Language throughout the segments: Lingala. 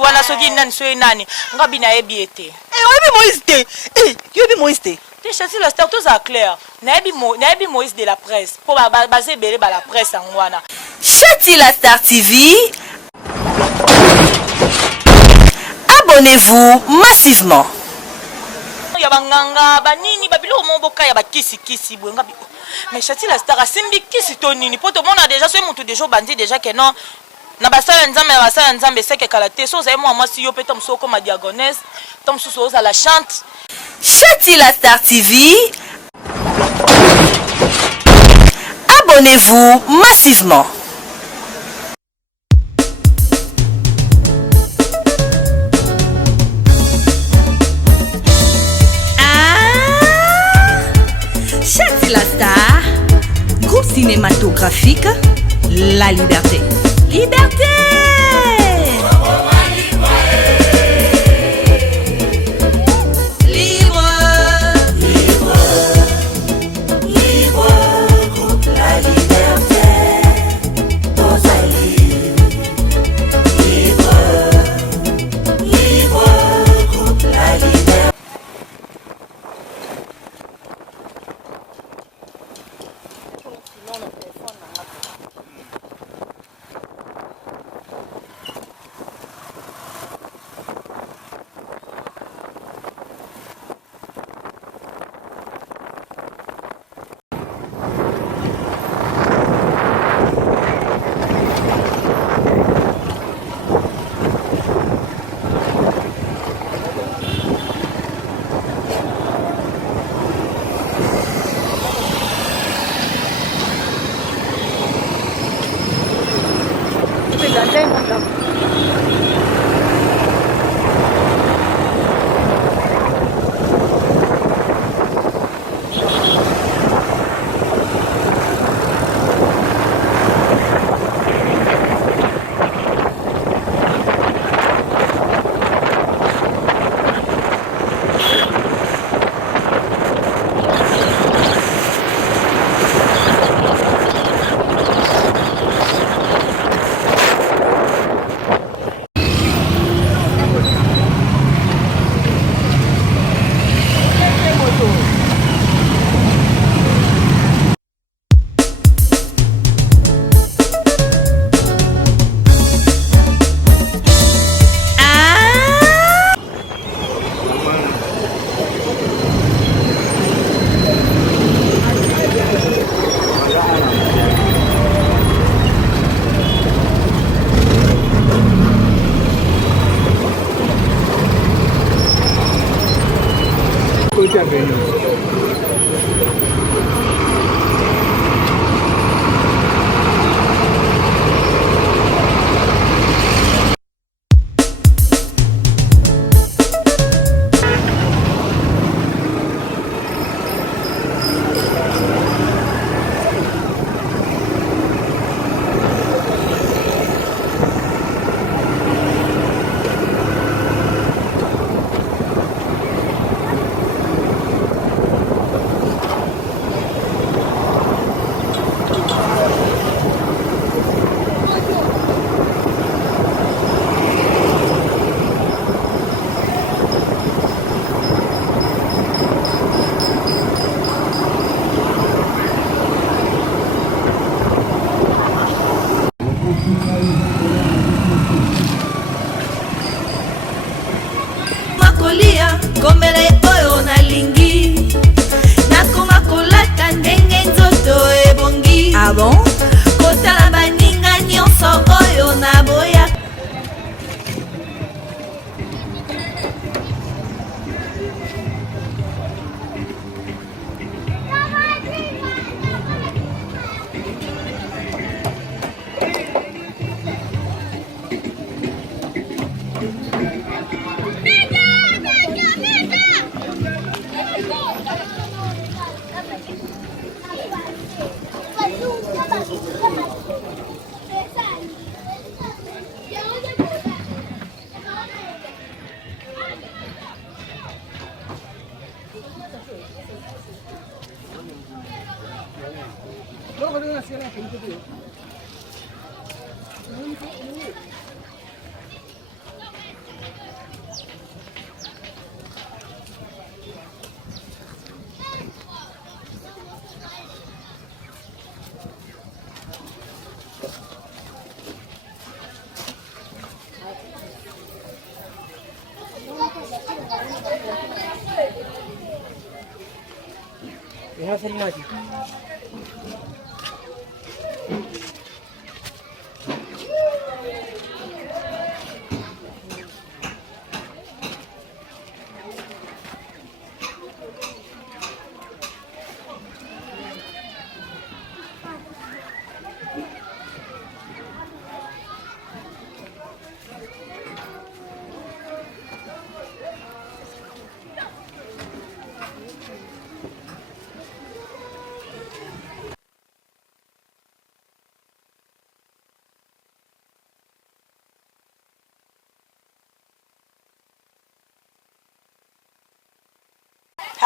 wana soki nani soki nani ngabi na yebi ete oyebi Moïse te yoyebi Moïse te te chati la star tous à clair na yebi Moïse de la presse pour baser belé ba la presse en wana Chati la Star TV. Abonnez-vous massivement. ya banganga banini babilo moboka ya bakisi kisi bwe ngabi mais chati la star asimbi kisi to nini poto mona déjà so mutu déjà bandi déjà que non na basala nzambe seke kalate so za moi si yo peta msoko ma diagonesse tom so za la chante Chati la Star TV. Abonnez-vous massivement. Chati la Star, groupe cinématographique La Liberté. Liberté!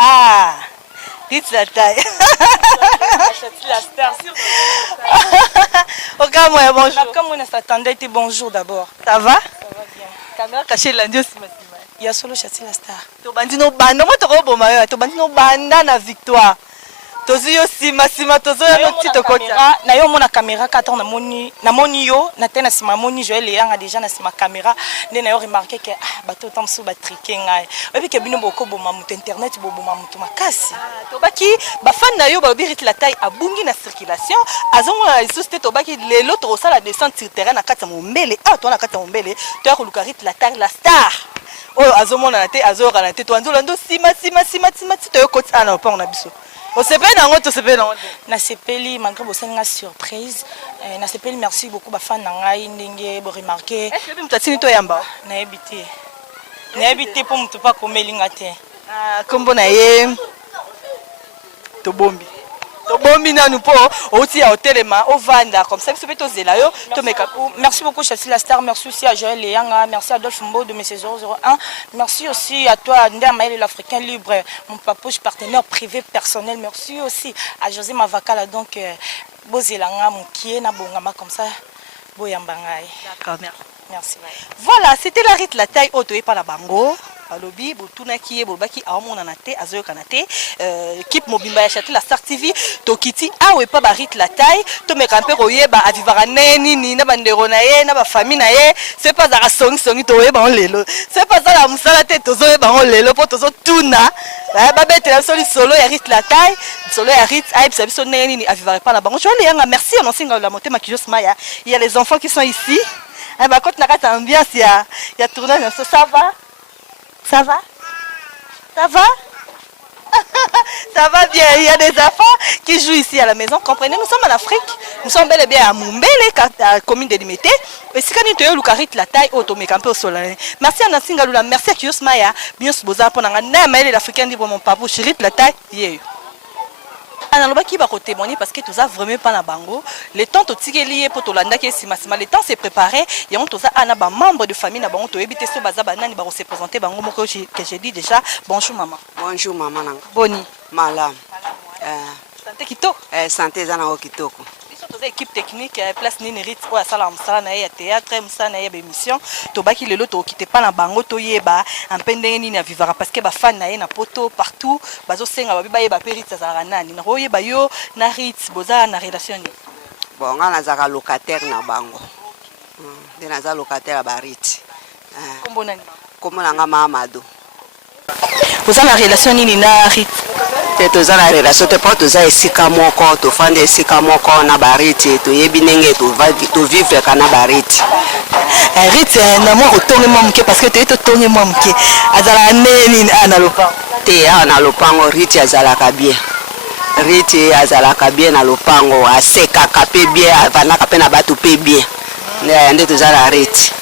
Ah, dites la taille. La star. Ok, moi, bonjour. Comme on s'attendait, bonjour d'abord. Ça va? Ça va bien. Caméra cachée lundi aussi. Il y a solo Chati la star. To bandino banda mo to ko boma yo to bandino banda na victoire. Tozu yo sima tozo ya no tito kota. Na yo mona caméra kata na moni yo na tena sima moni Joël Yanga déjà na sima caméra ne na yo remarqué que bato tam sou ba triquer ngai. Obi ke bino boko boma mutu internet boma mutu makasi. To baki ba fan na yo ba biriti la taille abungi na circulation azongo na lisuste to baki lelo to sala descente sur terrain na kata mombele to na kata mombele to ya ko lukarit la taille la star. Oh azomona na te azora na te to anzola ndo sima to yo kota na pa na biso. On se fait dans notre sepeli na sepeli malgré bosenga surprise na sepeli merci beaucoup ba fan ngai ndenge bo remarquer est-ce que mutatini to yamba na ebité pour mutu pa komelinga te kombo na ye to bombi nanu po outi ya hotelema au vanda comme ça peut to zela yo to meka. Merci beaucoup Chati la star, merci aussi à Joël Yanga, merci à Adolphe Mbo de Messieurs 001, merci aussi à toi Ndamaël l'Africain libre, mon papouche partenaire privé personnel, merci aussi à José Mavakala donc bozelanga mukie na bongama comme ça boyamba ngai. D'accord, merci. Voilà, c'était la rite la taille auto et pas la bango. Alobi botuna kiye bolbaki awamona na te azoyoka na te équipe mobimba ya Chati la Star TV tokiti awe pa ba rite la taille to meka mpe koyeba avivara neni ni na bandero na ye na ba famille na ye c'est pas za songi to yeba on lelo c'est pas ça la musala te tozo yeba on lelo po tozo tuna ba bete la solo ya rite la taille solo ya rite aïe ça biso neni ni avivara pas la bango je les merci on singa la motema ki josmaya il y a les enfants qui sont ici ba côté na kata ambiance ya tournage ça va. Ça va? Ça va? Ça va bien. Il y a des enfants qui jouent ici à la maison. Comprenez, nous sommes en Afrique. Nous sommes bel et bien à Mumbele, la commune de Limité. Et si quand nous avons la taille, au soleil. Merci à Nancy Ngaloula, merci à Kios Maya. Bien sûr, vous avez l'Africain libre, mon papa, chérie, la taille. Analoba qui va témoigner parce que tout ça vraiment pas na bango le temps to tikeli pour to landa ke sima le temps c'est préparé et on tout ça ana ba membre de famille na bango to ebité so baza banani ba se présenter bango moko que j'ai dit déjà bonjour maman nanga boni malam santé kitoko santé za na kitoko biso équipe technique place nini rit pour sala msala na ya théâtre msala na ya émission to baki lelo to kité pas na bango to yeba en pendenge nini na vivara parce que ba fan na ye na poto partout bazo senga ba ba yeba perite za nani na royeba yo na rit boza na relation ni bon nga na zaka locataire na bango de na za locataire ba rit kombo nani kombo na nga Mamadou boza na relation nini na rit toza na relation te po toza esika moko tofanda esika moko na bariti toyebi ndenge tovivre kana bariti rite na mwa kotonge mwa moke parce que totonge mwa moke azala neni na lopango te awa na lopango riti azalaka bien riti azalaka bien na lopango asekaka mpe bien avandaka mpe na bato mpe bien nde toza na riti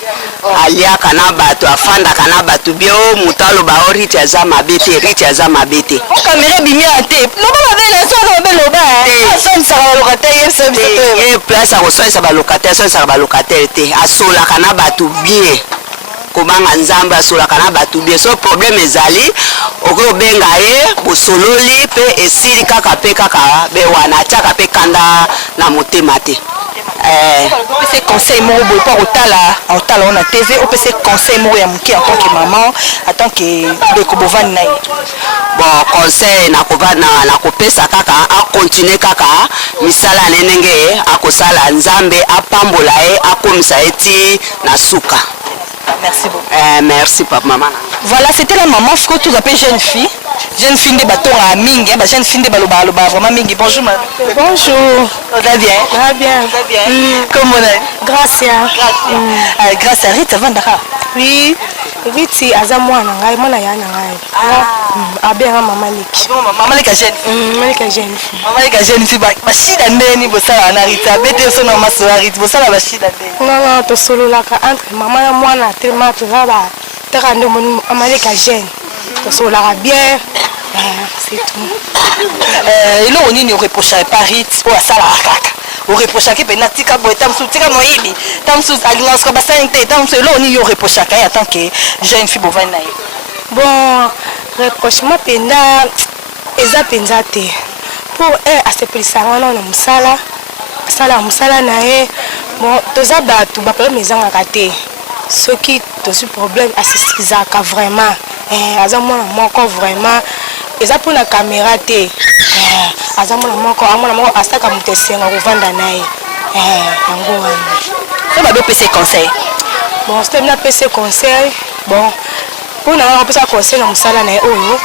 aliaka na bato afandaka na bato bien o moto aloba o riti aza mabe te riti aza mabe te kamera bimia te loba mabele soka mabe loba asonisaka balokataire ye place akosonisaka balokataire asonisaka balokataire te asolaka na bato bien kobanga nzambe asolaka na bato bien so problème ezali okoki obenga ye bosololi mpe esili kaka mpe kaka bewana atiaka mpe kanda na motema te opesa conseil moko boye mpo akotala ona tv opesa conseil moko ya moke en tant que maman en tant que ndeko bovandi na ye bon conseil nakopesa kaka akontinue kaka misala ne ndenge akosala nzambe apambola ye akomisa ye ti na suka. Merci beaucoup. Merci papa maman. Voilà, c'était la maman Fko, tout appelé jeune fille. jeune fille de batonga mingi, ba jeune fille de baloba vraiment mingi. Bonjour madame. Bonjour. Ça va bien? Ça va bien. Ça va bien. Comment on est? Gracia. Grâce à Rita Vandaka. Oui. Riti aza mwana ngai mwana ya na ngai. Abera mama Liki. Mama Liki jeune. Mama Liki jeune. Mama Liki jeune fille ba shida ndeni bosala na Rita. Bete so na maso Rita bosala ba shida ndeni. Non to solo la ka entre mama ya mwana tellement to za ba tera ndo mama Liki jeune. To solo la bien. C'est tout. Et là on y reproche pas Rita pour sala kaka. On reproche que ben tika boy tamsu tika moyibi tamsu agnos ko basante tamsu lo ni yo reproche ka ya tant que jeune fille bovana na bon reprochement penda eza penza te pour à se pelisa na musala musala na e bon toza batu ba problème ezanga kate ceux qui to su problème assistizaka vraiment aza mwana moko vraiment eza pour la caméra te aza mwana moko asaka mutesenga kovanda naye yango wana so ba PC conseil bon c'était na PC conseil bon pour na pesa conseil na musala na oyo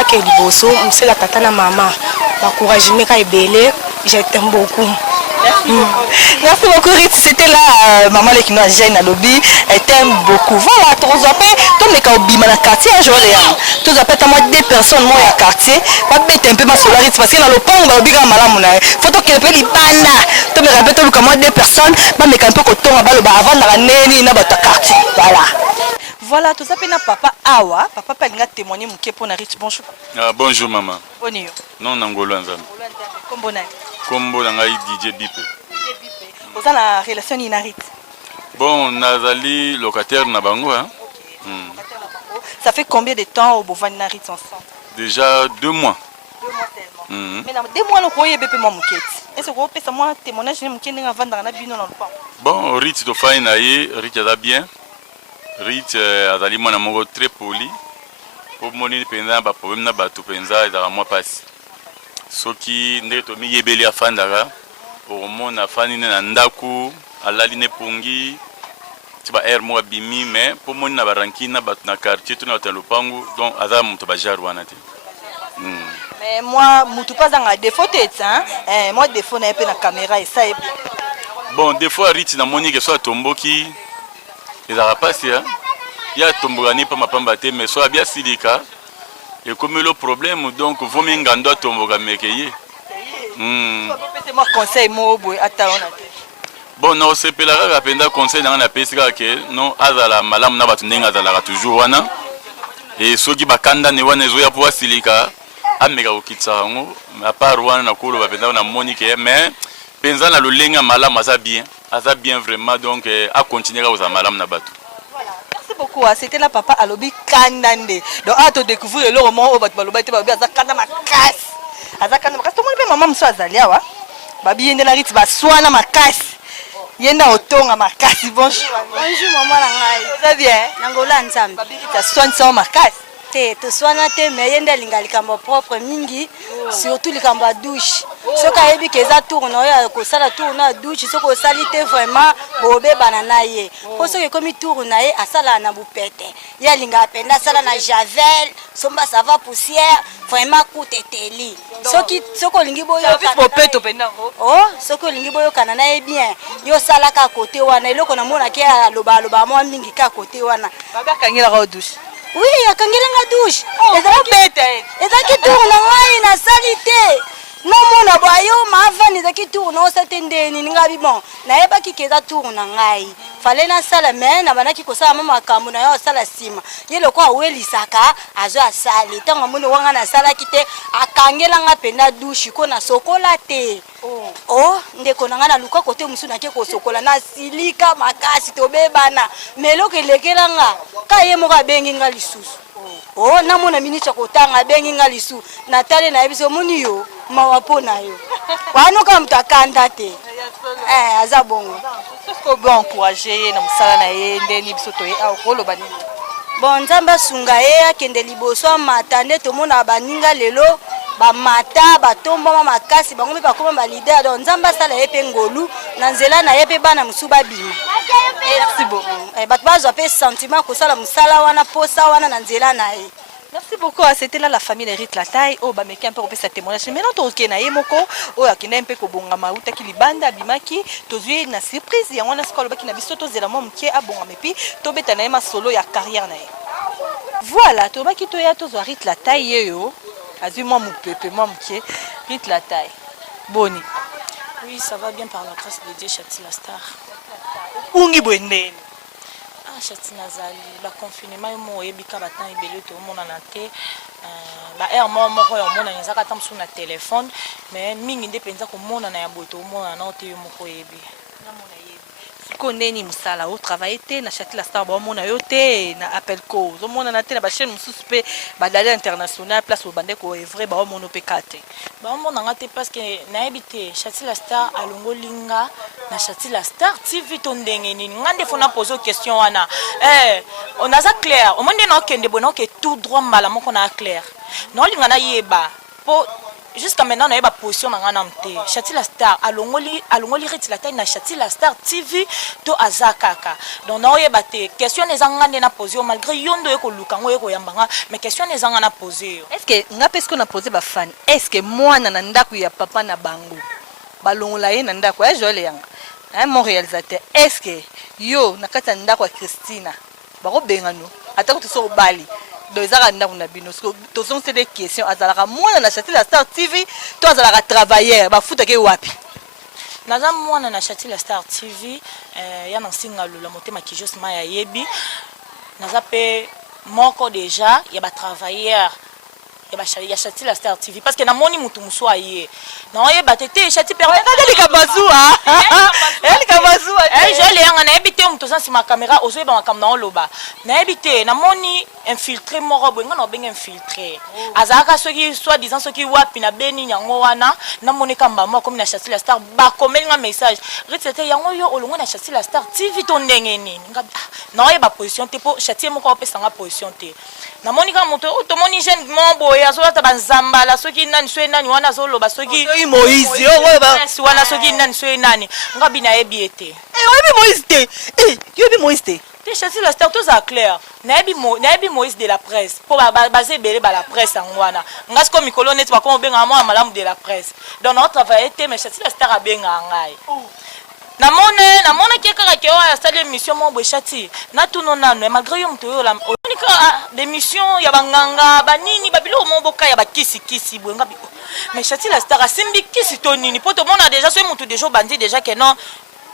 ake liboso musela tata na mama ba courage meka ebele je t'aime beaucoup. Merci beaucoup Rita, c'était là maman Leki na jeune lobby, elle t'aime beaucoup. Voilà, tu as appelé ton mec au bima na quartier un jour là. Tu as appelé moi deux personnes moi à quartier, pas bête un peu ma solar parce que dans le pont ba biga malamu na. Photo que pe libanda. Tu me rappelles tout comme moi deux personnes, ba me camper ko tonga ba lo ba avant na neni na ba ta quartier. Voilà. Voilà, tout ça pe na papa awa, papa pa linga témoigner muke pour na Rita. Bonjour. Bonjour maman. Bonjour. Non nangolo nzambe. Kombo na. Kombo na ngai DJ Bipe. Vous avez la relation inarite. Bon, nazali locataire na bango hein. Ça fait combien de temps au Bovan Narit ensemble? Déjà 2 mois. 2 mois tellement. Mais dans 2 mois, nous voyons bébé mon mouquet. Est-ce que vous pouvez savoir témoignage de mouquet n'a vendre na bino dans le pan? Bon, Rit to fine aye, Rit ada bien. Rit azali mwana moko très poli. Pour moni penza ba problème na ba to penza ezala moi passe. Soki ndenge to mi yebeli afandaka. Pour mon afani na ndaku alali ne pongi. Tiba air mo abimi mais pour moni na barankina bat na quartier to na lopango donc aza muto ba jar wana te. Mais moi mutu pas dans défaut tête hein. Moi défaut na pe na caméra et ça. Bon, des fois Rit na moni que soit tomboki ezala pasi hein. Ya tombogani pa mapamba te mais soit bien silika. Et comme le problème donc vaut mieux ngando tomboga mekeye. Moi conseil mo boy ataona te. Bon non c'est pe la penda conseil dans na pesika que non azala malam na batu ndenga azala toujours wana. Et soki bakanda ne wana ezo ya pour silika ameka okitsa ngo à part wana na kolo ba penda na monique mais penza na lolenga malam aza bien vraiment donc à continuer ka uza malam na batu. Merci beaucoup. C'était la papa alobi kandande. Donc à te découvrir le roman au batu baloba te ba aza kanda makasi. Azakana makasi. Tout le monde peut maman mso azali awa. Babi yende na Rit ba swana makasi. Yenda otonga makasi. Bonjour. Bonjour maman na ngai. Ça va bien? Nangola nzambe. Babi ta swan sa makasi. Te to swana te mais yenda linga likambo propre mingi surtout likambo douche. Soka yebi keza tourna ya ko sala tourna douche soko sali te vraiment bobe banana ye. Po soki komi tourna ye asala na bupete. Ya linga apenda sala na javel, somba ça va poussière, vraiment kuteteli. Soki soko lingi boyo popeto penda ko. Oh, soko lingi boyo kanana ye bien. Yo sala ka côté wana eloko na mona ke loba mo mingi ka côté wana. Baba kangela ka douche. Oui, akangelanga douche. Ezaki tourna ngai na salite. Non mona boyo mavani ezaki tourna osatendeni ningabi bon. Na yeba ki keza tourna ngai. Fallait na sala mais na banaki ko sala mama kambo na yo sala sima. Ye loko awelisaka azo asali. Tango mona wanga na sala kite akangelanga penda douche ko na sokola te. Oh, ndeko nanga na luka kote musu na ke ko sokola na silika makasi to bebana. Meloko elekelanga ka ye mo ka bengi nga lisusu. Oh, na mona ministre kotanga bengi nga lisu. Natale na ebiso muni yo mawapo na yo. Wano ka mtakanda te. Aza bongo. Est-ce bon encourager na musala na ye ndeni biso to ye akolo bani. Bon nzamba sunga ye akende liboso matande to mona baninga lelo ba mata batomba makasi bango ba koma ba leader donc nzamba sala ye pe ngolu na nzela na ye pe bana musuba bima. Merci beaucoup. Bat bazo pe sentiment ko sala musala wana posa wana na nzela na ye. Merci beaucoup. C'était là la famille de Rite la taille. Oh, bah, mais qui un peu repère sa témoignage. Maintenant, tu es na yemoko. Oh, qui n'a un peu kobonga mauta qui libanda bimaki. Tu es na surprise. Il y a un escol qui n'a visto tous les moments qui est à bon amepi. Tu es na yema solo ya carrière na. Voilà. Tu vas qui tu es tous Rite la taille yo. Azu moi mon peuple moi qui Rite la taille. Boni. Oui, ça va bien par la grâce de Dieu, Chati la star. Ungi bwende. Chati nazali ba confinement mo ebika batan ebele to mona na te ba air mo moko ya mona nzaka tamsu na téléphone mais mingi ndepenza ko mona na ya boto mona na te yo moko ebi na mona yebi Koneni musala au travail te na Chati la star ba mona yo te na appel ko zo mona na te na ba chaîne mususu pe ba dali international place au bande ko est vrai ba mona pe kate ba mona ngate parce que na ebité Chati la star alongolinga na Chati la star TV to ndenge nini ngande fona poser question wana on a ça clair au monde na okende bona que tout droit mbala moko na clair non linga na yeba po jusqu'à maintenant na yeba position na ngana mte Chati la star alongoli Rite la taille na Chati la star TV to azakaka donc na yeba te question les ngande na poser malgré yondo eko lukango eko yambanga mais question les ngana poser est-ce que nga parce qu'on a posé ba fan est-ce que moi na ndaku ya papa na bango balongola ye na ndaku ya Joel yanga mon réalisateur est-ce que yo nakata ndako ya Christina bako bengano atako to so bali do ezaka ndako na bino to sont des questions azalaka mwana na Chati la star TV to azalaka travailleur ba futa ke wapi naza mwana na Chati la star TV ya na singa lula motema kijos maya yebi naza pe moko déjà ya ba travailleur ya Chati la star TV parce que na moni mutu muso aye na oye batete Chati permet elle kabazua elle kabazua je le yanga na ebité mutu sans ma caméra ozo ba makamna oloba na ebité na moni infiltré moko bwenga na benga infiltré azaka soki soit disant soki wapi na beni nyango wana na moni kamba moko comme na Chati la star ba komelinga message rite yango yo olongo na Chati la star TV to ndenge nini ngabi na oye ba position te po Chati moko opesa nga position te na moni ka mutu to moni jeune mombo ya zolata banzambala soki nani swe nani wana zoloba soki Moïse wana soki nani swe nani ngabi na ebiete oyebi Moïse te yobi Moïse te te Chati la star tous à clair na ebi Moïse de la presse pour baser belé ba la presse en wana ngas ko mikolo net ba ko benga mo malamu de la presse donc on travaille te mais Chati la star a benga ngai na mona ki kaka ke wa stade émission mo Chati na tuno nano malgré yo mto yo la onika d'émission ya banganga banini babilo mo boka ya bakisi bwenga mais Chati la star asimbi kisi to nini poto mona déjà so mutu déjà bandi déjà que non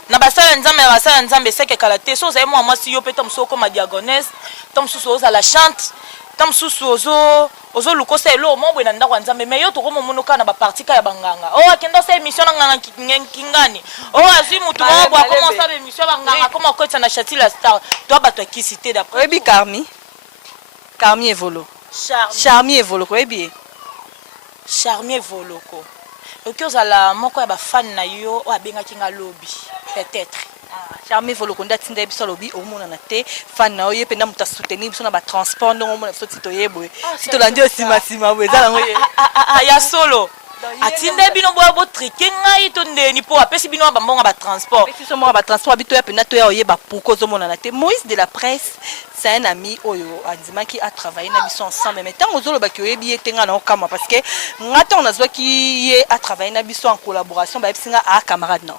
na basala nzambe seke kala te so za moi si yo peta msoko ma diagonesse tam susu oza la chante tam susu ozo lukosa elo mo bwe na ndako nzambe mais yo to ko mono kana ba parti ka ya banganga akendo sa émission na nganga kingani azi mutu mo bwa comment ça émission banganga comment ko na Chati la star toi bato kisité d'après oyebi Carmi Evolo Charmi Evolo ko ebi Charmier Voloko oki ozala moko ya ba fan na yo o abenga kinga lobby peut-être Charmi Voloko ndatinda biso lobby o mona na te fan na oye penda muta soutenir biso na ba transport ndongo mona biso tito yebwe tito landi osima bwe zala ngoye ya solo atinde bino bo triquer ngai to ndeni po apesi bino ba mbonga ba transport apesi so mo ba transport bito ya penda to ya oyeba pourquoi zo mona na te Moïse de la presse c'est un ami oyo andima qui a travaillé na biso ensemble mais tant ozolo ba ki oyebi etenga na okama parce que ngata on azwa ki ye a travaillé na biso en collaboration ba episinga a camarade non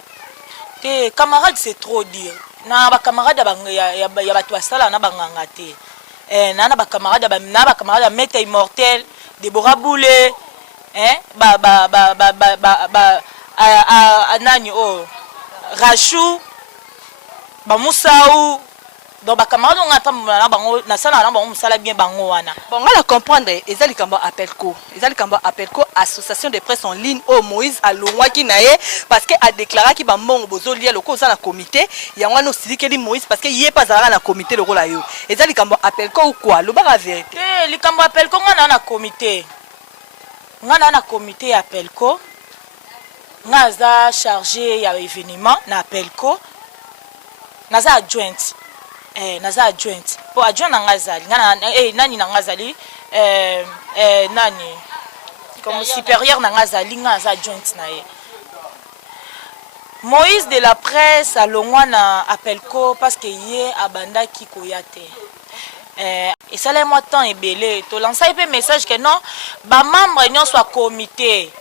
te camarade c'est trop dire na ba camarade ya batu asala na banganga te na ba camarade Meta Immortel Deborah Boulé nani Rachou ba Moussaou donc ba camarade on attend na bango na sala na bango musala bien bango wana bon on va comprendre ezali kamba appel ko association de presse en ligne au Moïse alongwa ki nae parce que a déclaré ki ba mbongo bozo lia loko za na comité yango no silikeli Moïse parce que yé pas za na comité loko la yo ezali kamba appel ko ou quoi lo ba vérité li kamba appel ko ngana na comité appel ko ngaza chargé ya événement na appel ko naza adjoint naza adjoint po adjoint na ngazali nani na ngazali nani comme supérieur na ngazali ngaza adjoint na ye Moïse de la presse alongwa na Apelco parce que yé abanda ki koyate. Et ça les mois temps ebele to lancer un message que non ba membre nyon soit comité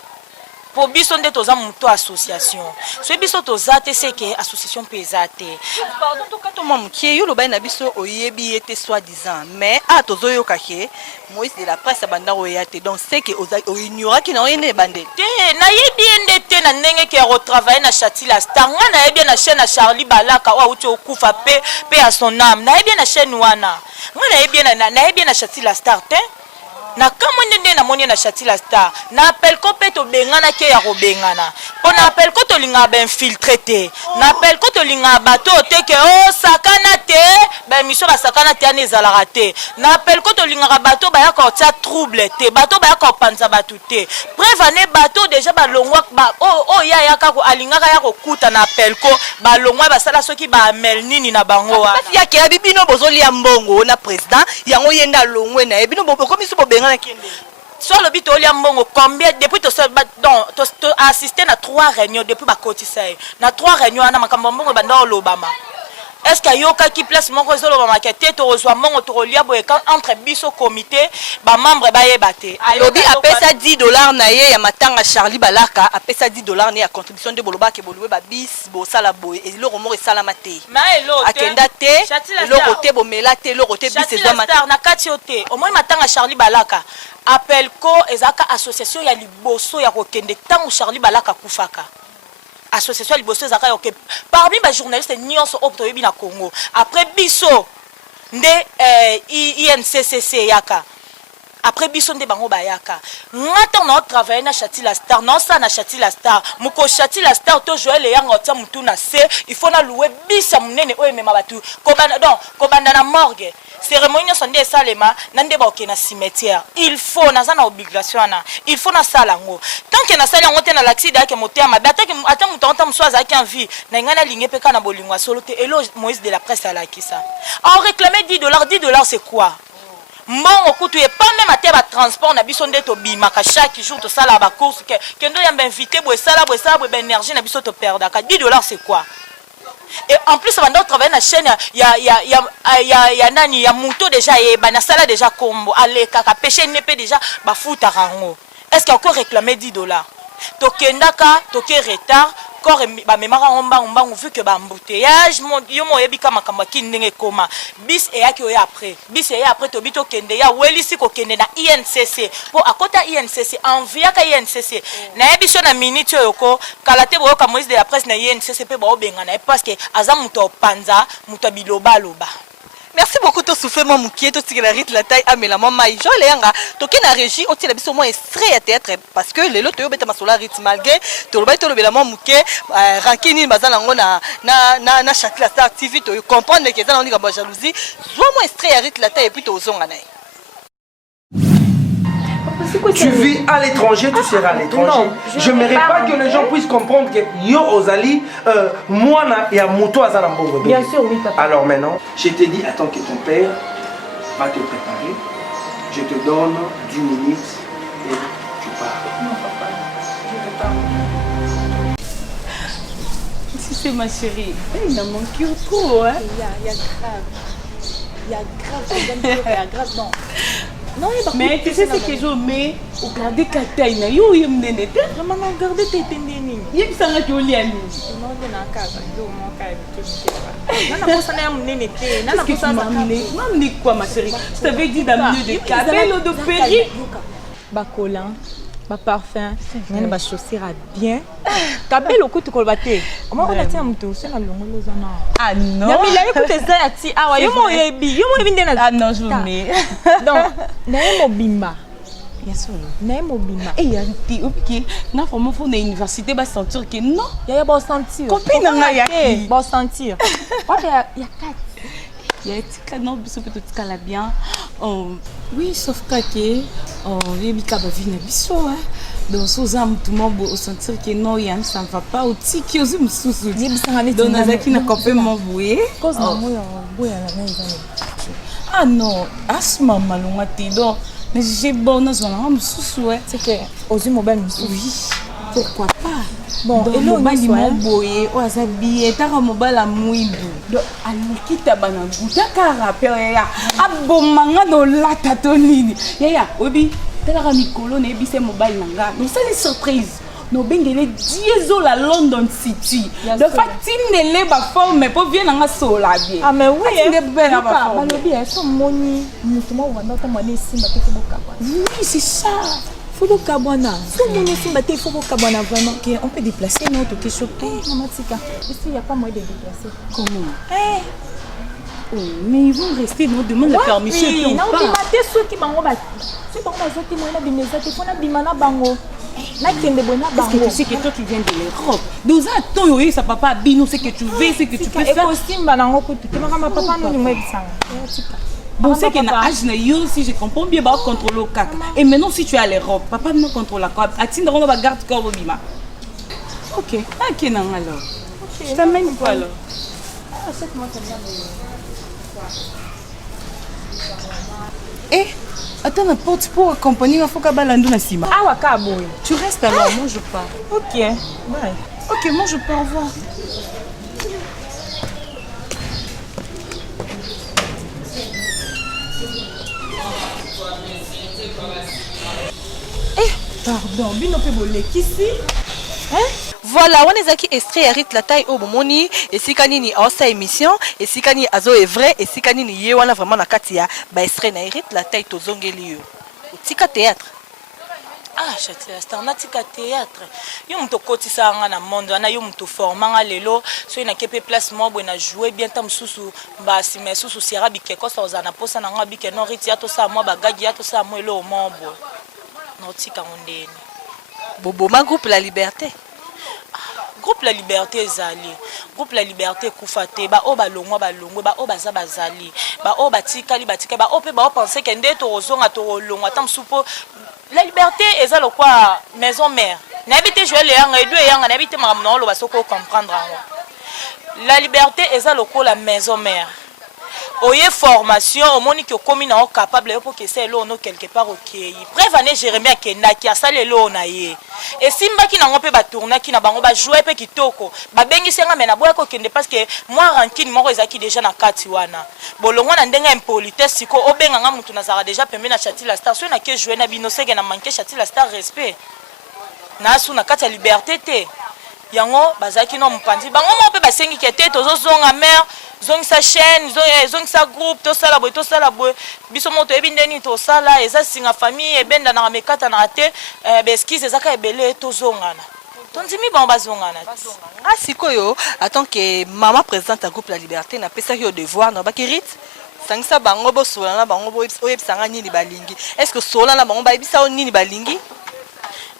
pour biso nde toza muto association. So biso toza te c'est que association pesate. Pardon to kato mo mukie yo lo ba na biso oyebi ete soi-disant mais a tozo yo kake Moïse de la presse abanda oyate donc c'est que o ignora ki na oyene bande. Te na yebi ndete na ndenge ke retravailler na Chati la Star na yebi na chaîne na Charlie Balaka wa uti okufa pe à son âme. Na yebi na chaîne wana. Na yebi na Chati la Star te. Na kama ndende na moni na Chati la Star na Apelco pe to bengana ke ya ko bengana po na Apelco to linga ba infiltré te na Apelco to linga bato te ke o sakana te ba mission ba sakana te ane za la raté na Apelco to linga bato ba ya ko tia trouble te bato ba ya ko panza bato te prévane bato déjà ba longwa ba o ya ka ko alinga ka ya ko kuta na Apelco ba longwa ba sala soki ba mel nini na bango wa ya ke abibino bozoli ya mbongo na président yango yenda longwe na ebino bobo komiso bo sur le but de Mbongo, combien depuis tu as assisté à 3 réunions depuis ma cotisation. Na 3 réunions na makambongo banda l'Obama. Est-ce qu'il y a qui place mon réseau l'Obama qui était au reçoit mon tourlia entre biso comité ba membre ba yebate. Alobi apesa $10 na ye ya matanga Charlie Balaka apesa $10 ne ya contribution de boloba ke bolwe ba bis bo sala boy et le romo sala mate. Mais l'autre akenda te le côté bo melate le côté bis ezwa matanga na katiote. Au moins matanga Charlie Balaka. Apelco ezaka association ya liboso ya kokende tango Charlie Balaka kufaka. Association liboso ezaka yo ke parmi ba journalistes nyonso optoyebi na Congo. Après biso nde INCCC yaka. Après biso nde bango bayaka. Ngata on a travaillé na Chati la Star, non ça na Chati la Star. Muko Chati la Star to Joël et Yang ota mutu na se, il faut na louer bisa munene oye mema batu. Kobanda na morgue. Cérémonie sondé salema nande ba okena cimetière. Il faut na zana obligation na. Il faut na salango. Tant que na sala ngote na l'accident ke moteur ma bata ke ata mutonta mswaza ki envie. Na ngana linge peka na bolingwa solo te elo Moïse de la presse à la kisa. On réclamait $10, $10 c'est quoi? Mbongo kutu e pas même à ba transport na biso ndeto bimaka chaque jour to sala ba course que ndo yamba invité bo sala bo énergie na biso to perdaka $10 c'est quoi? Et en plus on doit travailler na chaîne ya nani ya muto déjà et ba na sala déjà combo aleka ka pêcher nepe déjà ba futa rango. Est-ce qu'il encore réclamer $10? To kendaka to ke retard corps ba memara omba vu que ba embouteillage yo mo yebika makambo ki ndenge koma bis e yaki oya après to bito kende ya welisi ko kende na INCC po akota INCC envia ka INCC na yebiso na minute yoko kalate bo ka Moïse de la presse na INCC pe ba obenga na parce que aza muto panza muto biloba loba. Merci beaucoup to souffler mon moukié to tikela rit la taille amela mama jo le yanga to ke na régie oti la biso mo extrait à théâtre parce que le loto yo beta masola rit malgré to lo ba to lo bela mon moukié rankini bazala ngo na Chati la Star TV to comprendre que ça on dit que jalousie zo mo extrait à rit la taille et puis to zonga na. Tu vis à l'étranger, tu seras à l'étranger. Je n'aimerais pas que les gens puissent comprendre que Yo Ozali, moi et à Mouto Azalambongo. Bien sûr, oui, papa. Alors maintenant, je te dis, attends que ton père va te préparer. Je te donne 10 minutes et tu pars. Non, papa, je ne veux pas. Si c'est ma chérie, il a manqué trop, hein. Il y a grave. Il y a grave, non. Non, mais tu sais ce que je mets au garder Kataï na yo yem nene te Vraiment non garder tes tendeni. yem sanga ki oliani Non de na casa, do mon kai ke. Nana posa na munene te. Nana qu'est-ce que tu m'as amené quoi ma chérie? Je t'avais dit d'amener de cabello de péri ba collant ba parfum nene ba chaussures bien cabello ko to kolbate comment on a tia muto c'est la longolo zana ah non na mila écoute ça ya ti awa yo mo yebi ndena ah non je mets donc na mo bimba bien sûr na mo bimba et ya ti ok na vraiment faut na université ba sentir que non ya ba sentir copine na ya ba sentir quoi ya quatre il y a tika non biso peut tika la bien oui sauf que yebika ba vie na biso hein donc aux âmes tout le monde au sentir que non Yann ça ne va pas au tiki aux âmes sous donc nazaki na complètement voué cause na moi boya na nzana ah non asma malonga te donc mais j'ai bon na zona sous ouais c'est que aux yeux mobile oui pourquoi pas Bon, et là, mobali moboye oyo aza bie taka mobali ya mwindu donc alukita bana gutaka rappeur yaya abomanga nolata to nini yaya oyebi talaka mikolo nayebi se mobali na nga nosali surprise nobengele diesola London City donc atindele baforme mpo vie nanga sola bie ah mais oui atinde bena baforme balobi so moni moto mo wanda ta mwana esimba te ko bokabwana oui c'est ça. Faut le cabana. Faut mon il faut le cabana vraiment. Okay, on peut déplacer notre question. Maman Tika, ici il n'y a pas moyen de déplacer. Comment? Oh, mais ils vont rester, nous demande la permission. Oui, non, mais maté ceux qui m'ont battu. C'est pas moi qui m'ont dit mais ça te faut na bimana bango. Na kende bona bango. Parce que tu sais que toi qui viens de l'Europe. Donc attends, oui, ça papa bino c'est que tu veux, c'est que tu peux faire. Et costume banango ko tu. Ma papa nous nous bisanga. Tika. Bon, c'est que si je comprends bien, bah contrôle le caca. Et maintenant, si tu es à l'Europe, papa ne contrôle la quoi. Attends, on va garder corps au bima. Ok, ok, non alors. Ok. Ça mène quoi alors? Eh, attends, n'importe pour accompagner ma foka balandu na sima. Ah waka boy. Tu restes alors, moi je pars. Ok, bye. Ok, moi je pars, au revoir. Pardon, bino pe bolekisi. Voilà, on est qui extrait Arit la taille au momoni et si kanini en sa émission et si kani azo est vrai et si kanini ye wana vraiment na katia ba extrait na Arit la taille to zongeli yo. Tika théâtre. Ah, Chati la Star, natika théâtre. Yo mto kotisa nga na monde, ana yo mto formanga lelo, so ina kepe place mobo na jouer bien tam susu ba si mais susu sira bikeko sa ozana posa na nga bike no riti ato sa mo bagagi ato sa mo elo mobo. Nautika ondeni. Boboma groupe La Liberté. Groupe La Liberté ezali. Groupe La Liberté kufate ba o balongwa balongwe ba o baza bazali. Ba o batikali batika ba o pe ba o penser que ndeto ozonga to olongwa tam supo. La Liberté ezali quoi maison mère. N'habite jouer le yanga et deux yanga n'habite maramno lo basoko comprendre. La Liberté ezali quoi la maison mère. Oye formation au moni que comme na capable pour que c'est là no quelque part OK. Prévane Jérémie Kenda qui a salé lo na ye. Et simba ki na ngope ba tourner ki na bango ba jouer pe kitoko. Ba bengi senga mena boya ko kende parce que moi rankine moko ezaki déjà na kati wana. Bolongo na ndenga impolitesse siko obenga nga mutu na zara déjà pembe na Chati la Star so na ke jouer na bino sege na manquer Chati la Star respect. Na su na kati ya liberté te. Yango bazaki no mpandi bango mo pe basengi kete tozo zonga mère zong sa chaîne zong sa groupe to sala boy biso moto ebindeni to sala eza singa famille ebenda na mekata na te beskize ezaka ebele to zongana tondimi bango bazongana Ah sikoyo attends que maman présente à groupe La Liberté na pesa yo devoir na bakirit sangisa bango bo sola na bango bo oyebisanga nini balingi est-ce que sola na bango bayebisa nini balingi.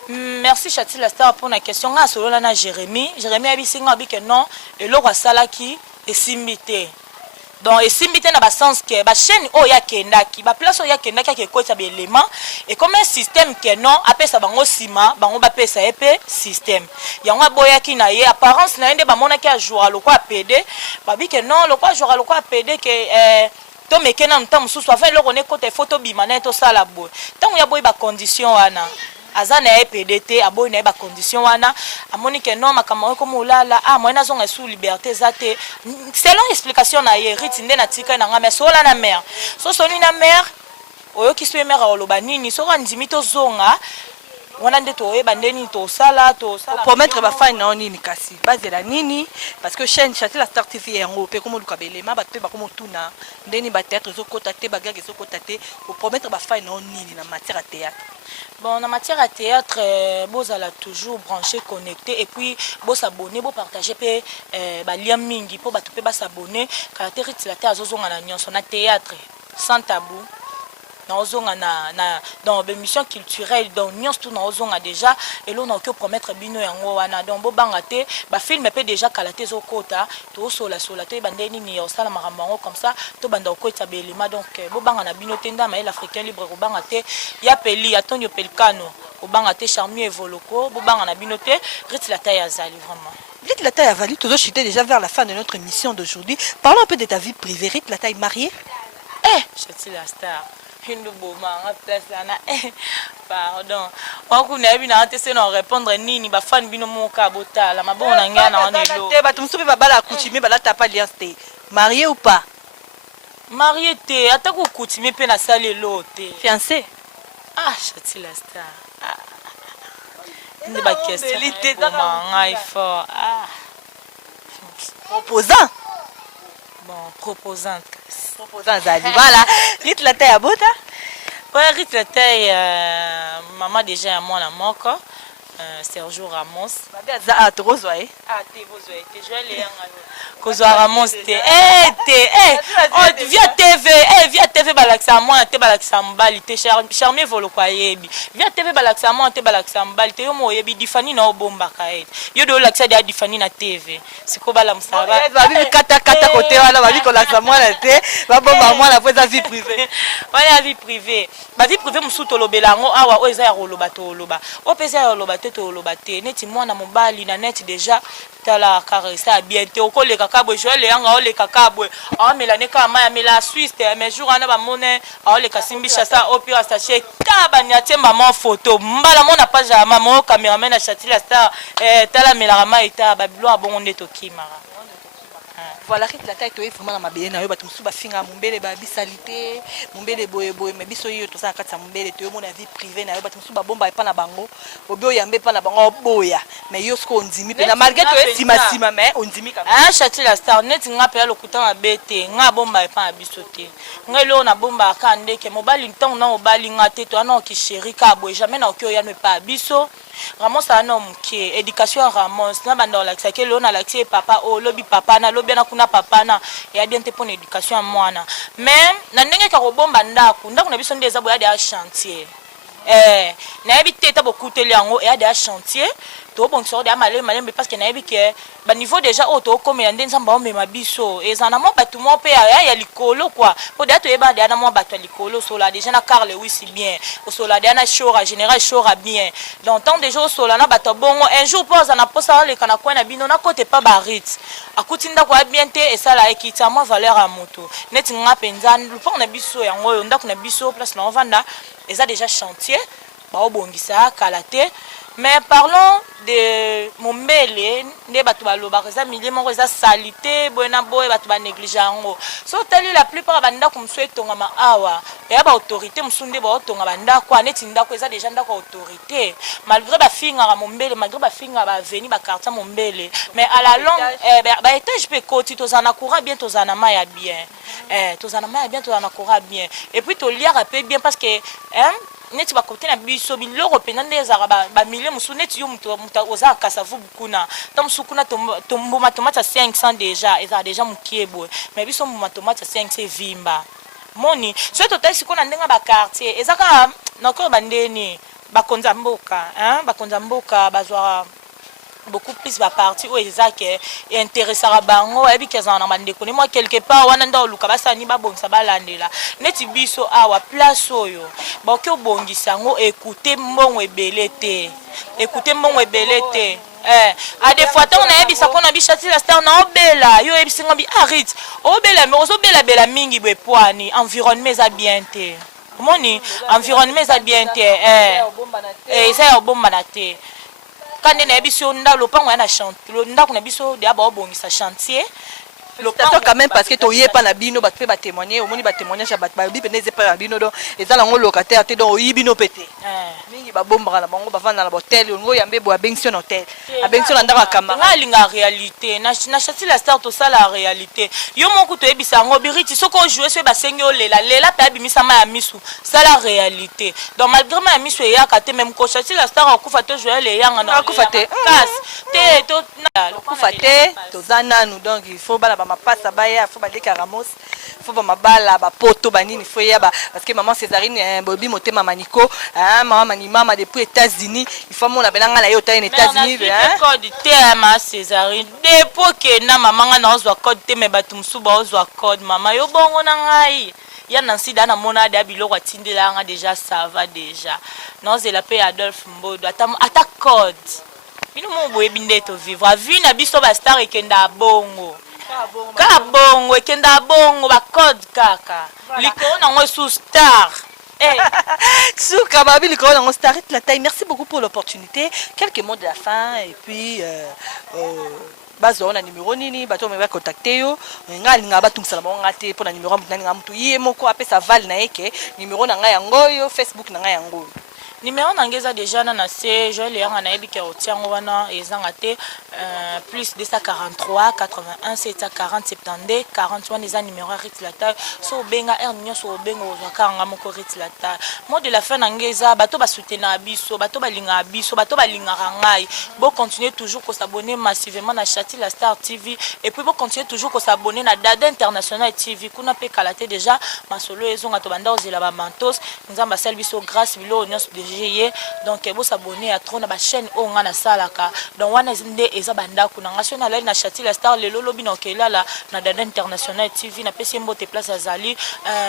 Merci Chati la Star pour la question. Nga solo na Jérémie a bisinga bi que non et lo kwa salaki et simbité. Donc et simbité na ba sens que ba chaîne o ya kendaki ba place o ya kendaki ke ko ta be élément et comme un système que non apesa bango sima bango ba pesa epé système. Yango boya ki na ye apparence na ende ba mona ki a jour lo kwa PD ba bi que non lo kwa jour lo kwa PD que to mekena ntam susu afin lo connaît côté photo bimana to sala boy. Tant ya boy ba condition wana azana e PDT aboy na ba condition wana amoni que non makama ko mulala moi zonga sous liberté zate selon explication na ye ritinde na tika na ngame sola na mère so soni na mère oyo ki swe mère oloba nini so ndimi to zonga wana ndeto e bandeni to sala promettre ba fine na nini kasi bazela nini parce que chaîne Chati la Star TV yango pe comme lukabelema ba pe ba comme tuna ndeni ba théâtre zo kotate ba gage zo kotate pour promettre ba fine na nini na matière à théâtre. Bon, en matière à théâtre, vous allez toujours brancher, connecter et puis vous s'abonner, vous partager, bah lien mingi pour bah tout peut s'abonner. Caractéristique la théâtre, on a théâtre sans tabou. Dans l'émission culturelle dans Nyons tout dans ozonga déjà et là on a que promettre bino yango wana donc bo bangate ba film peut déjà kalaté zo kota to sola te bandeni ni osala marambango comme ça to banda ko eta belima donc bo banga na bino tenda mael africain libre ko bangate ya peli atonyo pelkano ko bangate charmier voloko bo banga na bino te rit la taille azali vraiment. Rit la taille a valu toujours chuter déjà vers la fin de notre émission d'aujourd'hui. Parlons un peu de ta vie privée. Rit la taille mariée? Chati la Star. Une boma place ana pardon. On a vu na tese na répondre nini ba fan bino moka botala mabon na ngana on elo. Te ba tumsubi ba bala coutumier ba la tapa alliance te. Marié ou pas? Marié te atako coutumier pe na sale lote. Fiancé? Ah, Chati la star. Ne ba question. Ngai fort. Ah. Proposant. Bon, proposante. Proposant Zali. Voilà. Rite la taille à bota. Ouais, Rite la taille, maman déjà à moi la moko. Sergio Ramos. Ah, tu reçois, eh? Ah, t'es je vais aller en Kozo Ramos, oh, via TV, balaksa moi, te balaksa mbali, te charmé volo kwa yebi. Via TV balaksa moi, te balaksa mbali, te yo mo yebi difani na obomba kaet. Yo do laksa de difani na TV. Siko bala msaba. Ba bi kata côté wala ba bi ko laksa moi la te, ba bomba moi la fois vie privée. Wala vie privée. Ba vie privée musuto lobela ngo awa o eza ya roloba to loba. O pesa ya roloba to loba te. Neti mwana mobali na net déjà tala caressa bien te okoleka kabwe joele yanga oleka kabwe amela ne kama ya mela Suisse te mais jour ana ba mone oleka simbisha sa opera sachet taba ni atemba mo photo mbala mona page ya mama cameraman na Chati la star tala mela rama eta ba bilo abonde to kimara. Voilà, Rite la taille, tu es vraiment dans ma bien. Tu me souviens, finga mumbele ba bisalité, mumbele boye boye, mais biso yo tout ça quand ça mumbele, tu es mon avis privé. Tu me souviens, bomba est pas na bango, obio yambe pas na bango boya. Mais yo sko ondimi, mais malgré tu es sima mais ondimi quand même. Ah, Chati la star, net nga pe lo kuta na bete, nga bomba est pas na bisote. Nga lo na bomba kande ke mobali ntango na mobali nga te to ana ki chéri ka boye jamais na okyo ya ne pas biso. Ramos a un homme qui est éducation Ramos na bando la que l'on a l'accès papa au lobby papa na lobby na kuna papa na et bien te pour éducation à moi na même na ndenge ka robomba ndako na biso ndeza boya de chantier na habité ta beaucoup tele yango et de chantier to bon sort de malé parce que na habité ba niveau déjà auto comme ya ndenza mba omema biso ezana mo batu mo pe ya likolo quoi pour de to eba de na mo batu likolo sola déjà na Carl oui si bien au sola de na shora général shora bien donc tant déjà au sola na batu bongo un jour pose na posa le kana kwa na bino na côté pas barit akutinda kwa bien te et ça la ekita mo valeur à moto net nga penza lupa na biso yango ndako na biso place na vanda et ça déjà chantier ba obongisa kalate. Mais parlons de Mombele, ne batu baloba reza milieu mo reza salité boena boy batu ba négligeango. So tali la plupart banda kum souhaitonga ma awa. Ya ba autorité musunde ba otonga banda kwa neti ndako eza déjà ndako autorité. Malgré ba finga ra Mombele, malgré ba finga ba veni ba quartier Mombele, mais à la longue ba étage pe koti tozana courant bien tozana maya bien. Tozana maya bien tozana courant bien. Et puis to liara pe bien parce que neti ba côté na biso biloko pena ndeza ba milieu musu neti yo muto oza kasavu bukuna tam sukuna tombo tomate 500 déjà eza déjà mukiebo mais biso mu tomate 500 vimba moni so to tasi kona ndenga ba quartier ezaka nako bandeni bakonza mboka bazwa beaucoup plus ba parti où ezake intéressera bango ebi kezana bande ko moi quelque part wana ndo luka basani ba bongisa balandela neti biso awa place oyo ba ke obongisa ngo écouter mbongo ebelete à des fois on a ebisa kona bi Chati la star na obela yo ebisinga bi arrête obela mais ozobela bela mingi bwe poani environnement za bien te moni environnement za bien te ça obomba na te quand on a biso ndalo pango na chantier ndako na biso de aba obongisa chantier Félicitations quand même parce que tu y es pas na bino ba fait ba témoigner au moni ba témoignage ba bi peneze pas na bino donc ezala ngo locataire te donc oyi bino pété mingi ba bomba na bango ba vanda na hotel ngo yambe bo benction hotel a benction na ndaka kama ngalinga réalité na Chati la star to ça la réalité yo moko to ebisa ngo biriti soko jouer so ba sengi lela pa bimisa ma ya misu ça la réalité donc malgré ma misu ya kate même ko Chati la star akufa to jouer le yanga na akufa te te to akufa te to zananu donc il faut bala mapasa baya faut baleka Ramos faut ba mabala ba poto banini faut ya ba parce que maman Césarine bobi motema maniko maman manimama depuis États-Unis il faut mon abelanga na yo ta aux États-Unis code te ma Césarine depuis que na maman na ozwa code te me batu musuba ozwa code mama yo bongo na ngai ya nansi dana mona da biloko atindela nga déjà ça va déjà non c'est la paix Adolphe Mbodo ata code bino mo boye binde to vivre a vie na biso ba star ekenda bongo ka bongo ekenda bongo ba code kaka likona ngo sous star Souka Babi, le grand on s'arrête la taille. Merci beaucoup pour l'opportunité. Quelques mots de la fin et puis bazo na numéro nini bato me va contacter yo ngali nga batum sala mo ngate pour na numéro mutani nga mutu ye moko apesa val na yeke numéro na nga yango yo Facebook na nga yango. Numéro nangeza déjà na c'est je le nga na yebi ke otiango wana ezanga te plus 243 81 740 72 41 eza numéro Rit la taille so benga nyo so benga ozaka nga moko Rit la taille. Mot de la fin nangeza bato ba soutenir biso bato ba linga biso bato ba linga ngai bo continuer toujours ko s'abonner massivement na Chati la Star TV et puis bo continuer toujours ko s'abonner na Dada International TV kuna pe kalaté déjà masolo ezonga to banda ozela ba mantos nzamba sel biso grâce bilo nyos donc vous s'abonner à trop na ba chaîne o nga na salaka donc wana nde eza banda kuna national na Chati la Star le lolobi na okela la na Dada International TV na pesi mbote place azali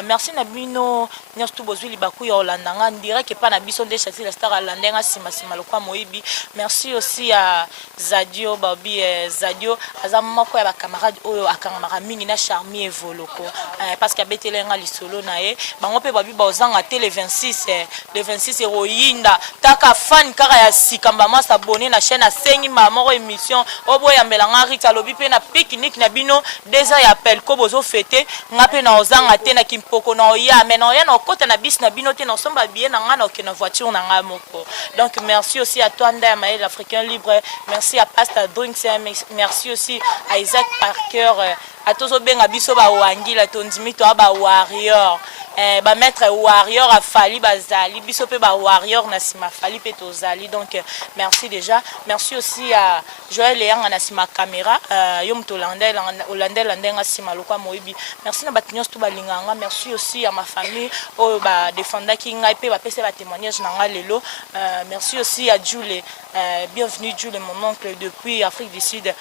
merci na bino nyos tu bozuli baku ya Olanda nga direct que pas na biso nde Chati la Star alandenga sima lokwa moibi. Merci aussi à Zadio Babi Zadio azama ko ya ba camarade oyo akanga mingi na Charmi Evoloko parce que betelenga lisolo na e bango pe babi ba ozanga te le 26 Yinda taka fan kaka ya sikamba ma s'abonner na chaîne asengi mama émission oboya melanga Rita lobi pe na pique-nique na bino déjà ya appel ko bozo fêter ngape na ozanga te na kimpoko na oya mais na oya na kota na bis na bino te na somba bien na nga na ke na voiture na nga moko. Donc merci aussi à toi Ndaya Maël l'Africain libre, merci à Pasta Drinks, merci aussi à Isaac Parker à tous benga biso ba wangi la tondimi to ba warrior ba maître warrior a fali bazali biso pe ba warrior na sima fali pe tozali. Donc merci déjà, merci aussi à Joël Léang na sima caméra yom to Holandais landenga sima lokwa moibi. Merci na batignos to balinganga, merci aussi à ma famille o ba defenda ki ngai pe ba pese ba témoignage na nga lelo. Merci aussi à Jules, bienvenue Jules mon oncle depuis Afrique du Sud.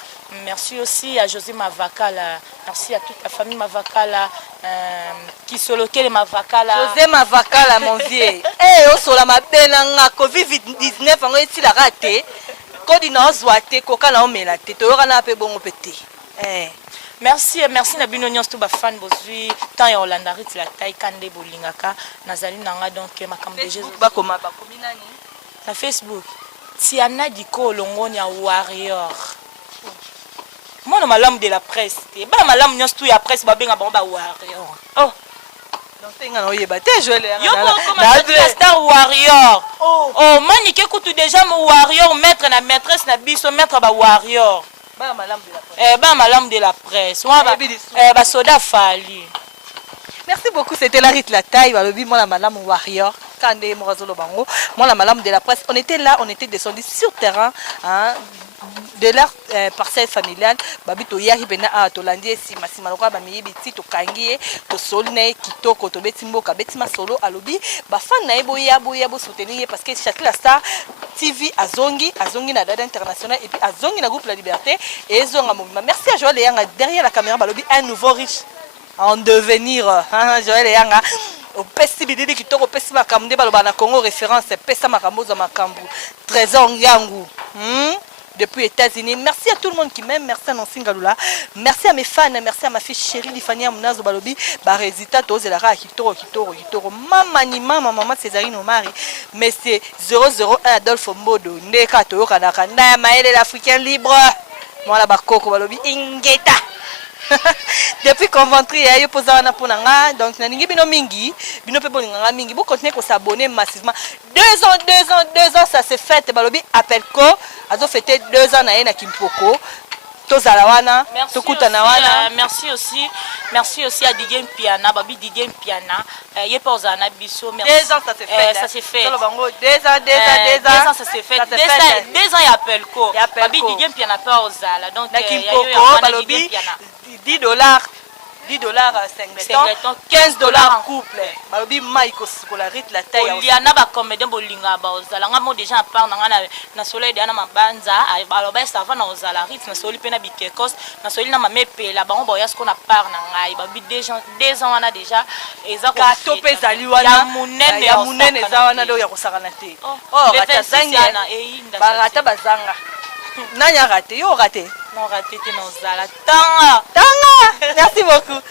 Merci aussi à José Mavakala, merci à toute la famille Mavakala qui se loquait les Mavakala. José Mavakala mon vieux. Oh sola ma benanga Covid-19 on est il a raté. Kodi na ozwate koka na omela te to yokana pe bongo pete. Merci na bino nyos to ba fan bozui tant ya Hollanda Rit la taille kande bolingaka nazali nanga donc makambo de Jésus ba koma nani na Facebook Tiana Diko Longoni ya warrior. Moi na malamu de la presse te ba malamu nyos to ya presse ba benga ba warrior. Oh donc tenga no yeba te Joël yo comme la Star warrior. Oh mani ke kutu déjà mo warrior maître na maîtresse na biso maître ba warrior. Ba malamu de la presse. Ba malamu de la presse. Ba soda fali. Merci beaucoup, c'était la Rit la taille, moi la madame warrior, Kande Morazolo Bango, moi la madame de la presse. On était là, on était descendu sur terrain, hein, de leur parcelle familiale. Babito Yari Bena a Tolandi, Simasimaloka, Bami Biti, Tokangi, Tosolne, Kitoko, Tobetimbo, Kabetima Solo, Alobi, Bafan Naeboya, Boyabo soutenir parce que Chati la Star TV Azongi na Dada International et puis Azongi na groupe La Liberté et Zonga Mouvement. Merci à Joël Léang derrière la caméra, Balobi, un nouveau riche en devenir. Joël Léang. Au Pestibidi qui tombe au Pestiba Kamde Balobana Congo référence Pesa Makamozo Makambu Trésor Ngangu depuis les États-Unis. Merci à tout le monde qui m'aime, merci à Nancy Ngaloula, merci à mes fans, merci à ma fille chérie Lifania Mounazo Balobi, Barezita Tozelara Kitoro maman Césarine Omari, mais c'est 001 Adolphe Modo, Neka Toyoka Nakanda Maël l'Africain libre, moi la Bakoko Balobi Ingeta. Depuis qu'on va entrer, il y a posé un aponanga, donc na ningi bino mingi, bino pe boninganga mingi, vous continuez à s'abonner massivement. 2 ans, ça s'est fait. Balobi appel ko, azo fêté 2 ans na Kimpoko. Tozalawana, Tokutanawana. Merci aussi à Didier Piana, Babi Didier Piana. Il est pas aux Anabiso. 2 ans, ça s'est fait. Ça s'est fait. 2 ans, ça s'est fait. 2 ans, il appelle ko. Babi Didier Piana pas aux Ala. Donc, il y a eu Balobi. $10, 15 $, couple. Balobi Maiko Sikola Rit la taille. Il y a na comédien bolinga ba ozala ngamo déjà à part na soleil de na mabanza aloba ça va na ozala Rit na soleil pena bikekos na soleil na mamepe la bango boya ce qu'on a part na ngai ba 2 ans wana déjà eza ko topé zali wana ya munene za wana do ya kosakana te. Oh ratazangi na einda ba rata bazanga. Nanya raté, yo raté. Non raté te na ozala tanga. Merci beaucoup.